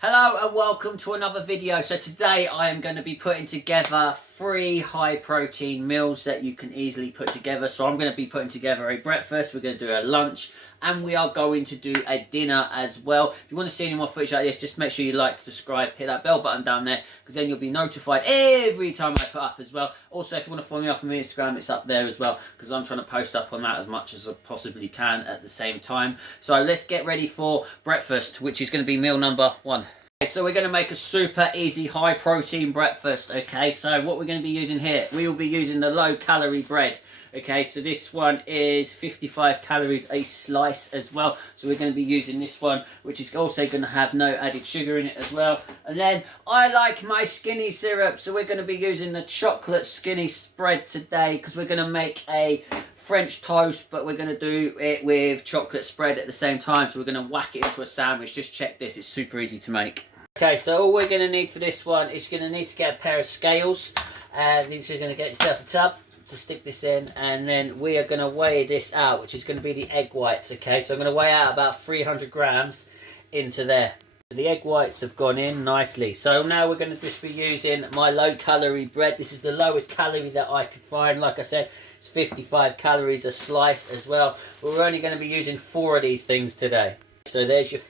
Hello and welcome to another video. So today I am going to be putting together 3 high protein meals that you can easily put together. So I'm going to be putting together a breakfast, we're going to do a lunch, and we are going to do a dinner as well. If you want to see any more footage like this, just make sure you like, subscribe, hit that bell button down there, because then you'll be notified every time I put up as well. Also, if you want to follow me up on my Instagram, it's up there as well, because I'm trying to post up on that as much as I possibly can at the same time. So let's get ready for breakfast, which is going to be meal number 1. So we're going to make a super easy high protein breakfast. Okay, so what we're going to be using here, we will be using the low calorie bread. Okay, so this one is 55 calories a slice as well. So we're going to be using this one, which is also going to have no added sugar in it as well. And then I like my skinny syrup, so we're going to be using the chocolate skinny spread today, because we're going to make a French toast, but we're going to do it with chocolate spread at the same time. So we're going to whack it into a sandwich. Just check this, it's super easy to make. Okay, so all we're going to need for this one is going to need to get a pair of scales, and you're going to get yourself a tub to stick this in, and then we are going to weigh this out, which is going to be the egg whites. Okay, so I'm going to weigh out about 300 grams into there. So the egg whites have gone in nicely. So now we're going to just be using my low calorie bread. This is the lowest calorie that I could find. Like I said, it's 55 calories a slice as well. But we're only going to be using 4 of these things today. So there's your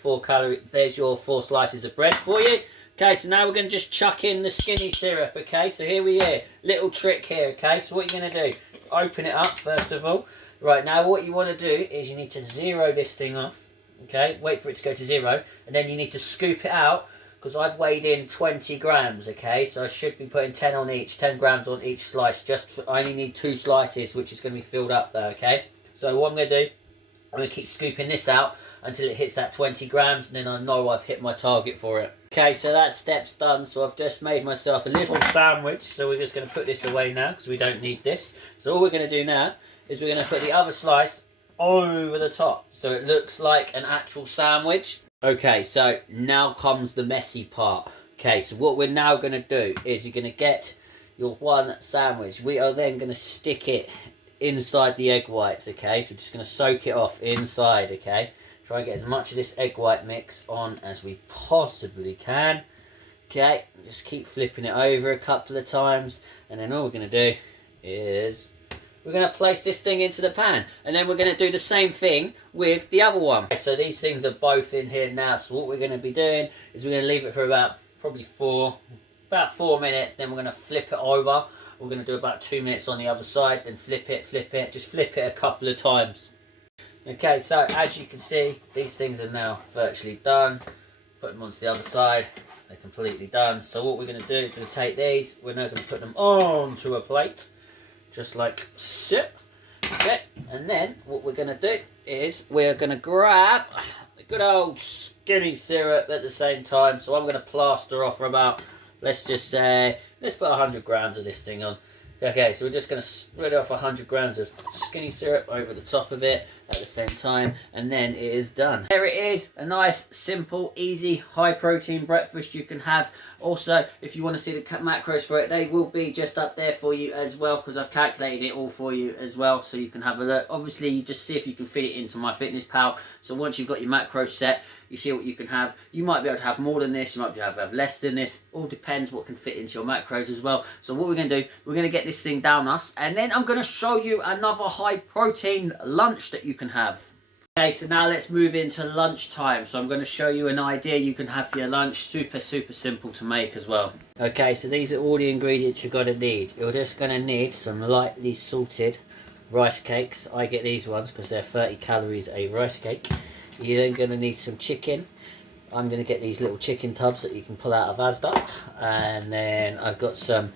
4 slices of bread for you. Okay, so now we're going to just chuck in the skinny syrup. Okay, so here we are. Little trick here. Okay, so what you're going to do, open it up first of all. Right, now what you want to do is you need to zero this thing off. Okay, wait for it to go to 0, and then you need to scoop it out, because I've weighed in 20 grams. Okay, so I should be putting 10 grams on each slice. I only need 2 slices, which is going to be filled up there. Okay, so what I'm going to do, I'm going to keep scooping this out until it hits that 20 grams, and then I know I've hit my target for it. Okay, so that step's done. So I've just made myself a little sandwich. So we're just going to put this away now, because we don't need this. So all we're going to do now is we're going to put the other slice over the top, so it looks like an actual sandwich. Okay, so now comes the messy part. Okay, so what we're now going to do is you're going to get your one sandwich. We are then going to stick it inside the egg whites. Okay, so we're just going to soak it off inside. Okay, try and get as much of this egg white mix on as we possibly can. Okay, just keep flipping it over a couple of times, and then all we're going to do is we're going to place this thing into the pan, and then we're going to do the same thing with the other one. So these things are both in here now, so what we're going to be doing is we're going to leave it for about 4 minutes, then we're going to flip it over. We're going to do about 2 minutes on the other side, then flip it, just flip it a couple of times. Okay, so as you can see, these things are now virtually done. Put them onto the other side, they're completely done. So what we're going to do is we're going to take these, we're now going to put them onto a plate, just like so. Okay, and then what we're going to do is we're going to grab a good old skinny syrup at the same time. So I'm going to plaster off for about, let's just say, let's put 100 grams of this thing on. Okay, so we're just going to spread off 100 grams of skinny syrup over the top of it at the same time, and then it is done. There it is, a nice, simple, easy, high protein breakfast you can have. Also, if you want to see the macros for it, they will be just up there for you as well, because I've calculated it all for you as well, so you can have a look. Obviously, you just see if you can fit it into MyFitnessPal. So once you've got your macros set, you see what you can have. You might be able to have more than this, you might be able to have less than this. All depends what can fit into your macros as well. So what we're going to do, we're going to get this thing down us, and then I'm going to show you another high protein lunch that you can have. Okay, so now let's move into lunchtime. So I'm going to show you an idea you can have for your lunch. Super simple to make as well. Okay, so these are all the ingredients you're going to need. You're just going to need some lightly salted rice cakes. I get these ones because they're 30 calories a rice cake. You're then going to need some chicken. I'm going to get these little chicken tubs that you can pull out of Asda. And then I've got some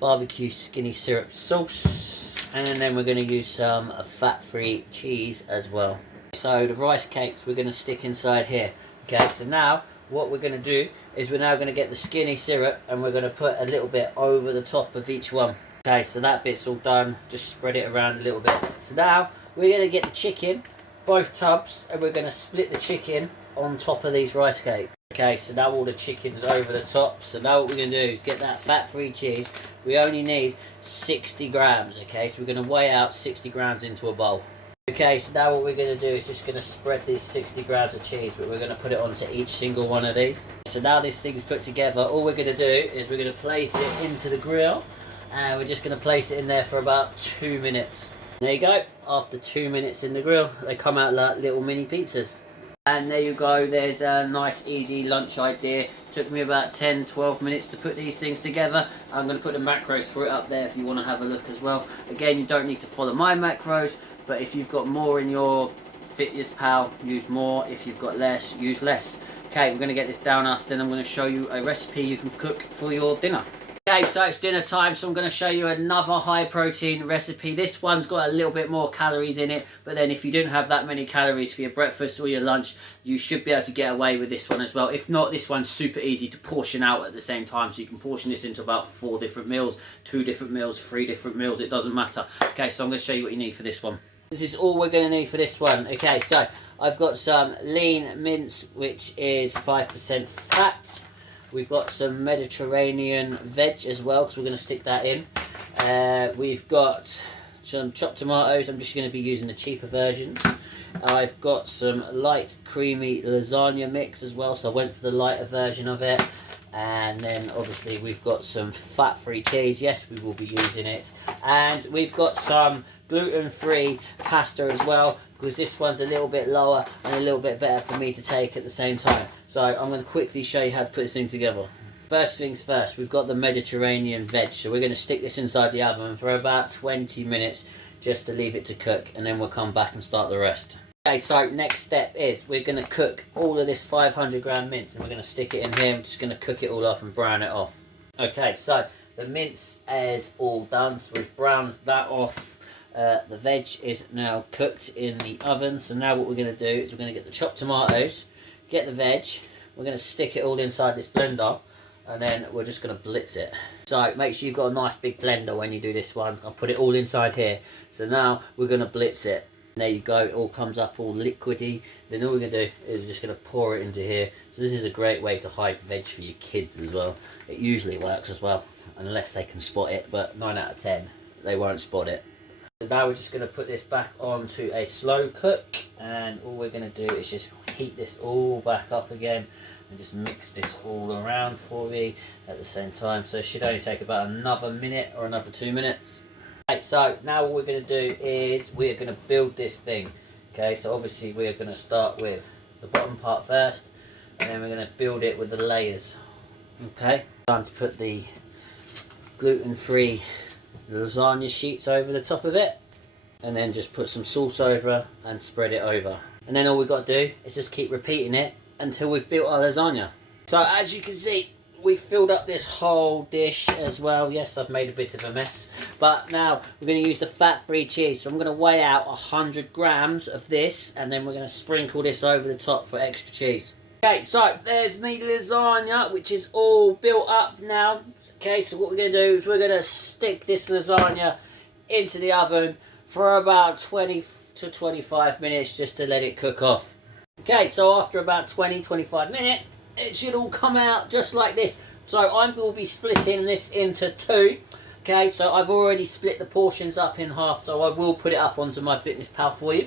barbecue skinny syrup sauce. And then we're going to use some fat-free cheese as well. So the rice cakes we're going to stick inside here. Okay, so now what we're going to do is we're now going to get the skinny syrup, and we're going to put a little bit over the top of each one. Okay, so that bit's all done. Just spread it around a little bit. So now we're going to get the chicken, both tubs, and we're going to split the chicken on top of these rice cakes. Okay, so now all the chicken's over the top. So now what we're going to do is get that fat-free cheese. We only need 60 grams, okay? So we're going to weigh out 60 grams into a bowl. Okay, so now what we're going to do is just going to spread these 60 grams of cheese, but we're going to put it onto each single one of these. So now this thing's put together, all we're going to do is we're going to place it into the grill, and we're just going to place it in there for about 2 minutes. There you go. After 2 minutes in the grill, they come out like little mini pizzas. And there you go, there's a nice easy lunch idea. Took me about 10-12 minutes to put these things together. I'm going to put the macros for it up there if you want to have a look as well. Again, you don't need to follow my macros, but if you've got more in your FitnessPal, use more. If you've got less, use less. Okay, we're going to get this down us, then I'm going to show you a recipe you can cook for your dinner. Okay, so it's dinner time, so I'm going to show you another high protein recipe. This one's got a little bit more calories in it, but then if you didn't have that many calories for your breakfast or your lunch, you should be able to get away with this one as well. If not, this one's super easy to portion out at the same time, so you can portion this into about 4 different meals, 2 different meals, 3 different meals, it doesn't matter. Okay, so I'm going to show you what you need for this one. This is all we're going to need for this one. Okay, so I've got some lean mince, which is 5% fat. We've got some Mediterranean veg as well, because we're going to stick that in. We've got some chopped tomatoes. I'm just going to be using the cheaper versions. I've got some light creamy lasagna mix as well, so I went for the lighter version of it. And then obviously we've got some fat-free cheese. Yes, we will be using it. And we've got some gluten-free pasta as well, because this one's a little bit lower and a little bit better for me to take at the same time. So I'm going to quickly show you how to put this thing together. First things first, we've got the Mediterranean veg, so we're going to stick this inside the oven for about 20 minutes just to leave it to cook, and then we'll come back and start the rest. Okay, so next step is we're going to cook all of this 500 gram mince, and we're going to stick it in here. I'm just going to cook it all off and brown it off. Okay, so the mince is all done, so we've browned that off. The veg is now cooked in the oven, so now what we're going to do is we're going to get the chopped tomatoes, get the veg, we're going to stick it all inside this blender, and then we're just going to blitz it. So make sure you've got a nice big blender when you do this one. I'll put it all inside here. So now we're going to blitz it. There you go, it all comes up all liquidy. Then all we're going to do is we're just going to pour it into here. So this is a great way to hide veg for your kids as well. It usually works as well, unless they can spot it, but 9 out of 10, they won't spot it. So now we're just going to put this back onto a slow cook, and all we're going to do is just heat this all back up again and just mix this all around for me at the same time. So it should only take about another minute or another 2 minutes. Right, so now what we're going to do is we're going to build this thing. Okay, so obviously we're going to start with the bottom part first, and then we're going to build it with the layers. Okay, time to put the gluten-free lasagna sheets over the top of it, and then just put some sauce over and spread it over, and then all we've got to do is just keep repeating it until we've built our lasagna. So as you can see, we've filled up this whole dish as well. Yes, I've made a bit of a mess, but now we're going to use the fat-free cheese. So I'm going to weigh out 100 grams of this, and then we're going to sprinkle this over the top for extra cheese. Okay, so there's me lasagna, which is all built up now. Okay, so what we're going to do is we're going to stick this lasagna into the oven for about 20 to 25 minutes just to let it cook off. Okay, so after about 20-25 minutes, it should all come out just like this. So I'm going to be splitting this into 2. Okay, so I've already split the portions up in half, so I will put it up onto my FitnessPal for you,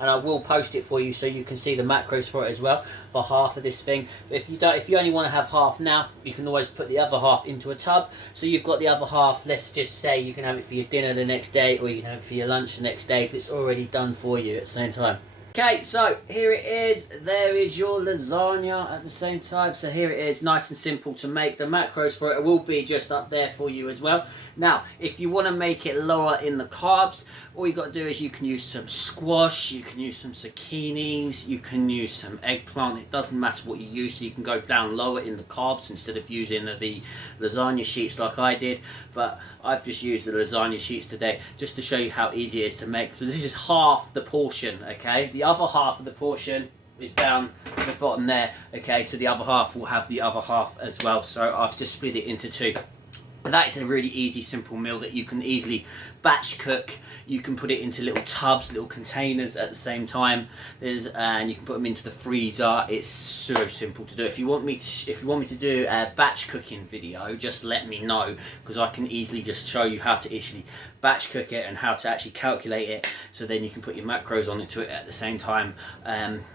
and I will post it for you so you can see the macros for it as well, for half of this thing. But if you only want to have half now, you can always put the other half into a tub, so you've got the other half. Let's just say you can have it for your dinner the next day, or you can have it for your lunch the next day, because it's already done for you at the same time. Okay, so here it is. There is your lasagna at the same time. So here it is, nice and simple to make. The macros for it will be just up there for you as well. Now, if you want to make it lower in the carbs, all you got to do is you can use some squash, you can use some zucchinis, you can use some eggplant. It doesn't matter what you use, so you can go down lower in the carbs instead of using the lasagna sheets like I did. But I've just used the lasagna sheets today just to show you how easy it is to make. So this is half the portion, okay? The other half of the portion is down at the bottom there, okay? So the other half will have the other half as well. So I've just split it into 2. That is a really easy, simple meal that you can easily batch cook. You can put it into little tubs, little containers at the same time. And you can put them into the freezer. It's so simple to do. If you want me to do a batch cooking video, just let me know, because I can easily just show you how to actually batch cook it and how to actually calculate it. So then you can put your macros onto it at the same time.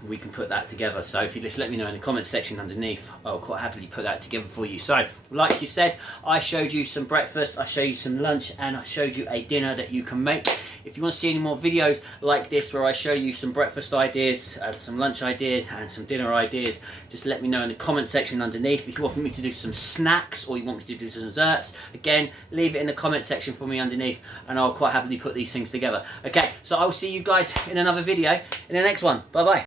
We can put that together. So if you just let me know in the comment section underneath, I'll quite happily put that together for you. So like you said, I showed you some breakfast, I showed you some lunch, and I showed you a dinner that you can make. If you want to see any more videos like this where I show you some breakfast ideas, some lunch ideas and some dinner ideas, just let me know in the comment section underneath. If you want me to do some snacks or you want me to do some desserts, again, leave it in the comment section for me underneath and I'll quite happily put these things together. Okay, so I'll see you guys in another video in the next one. Bye bye.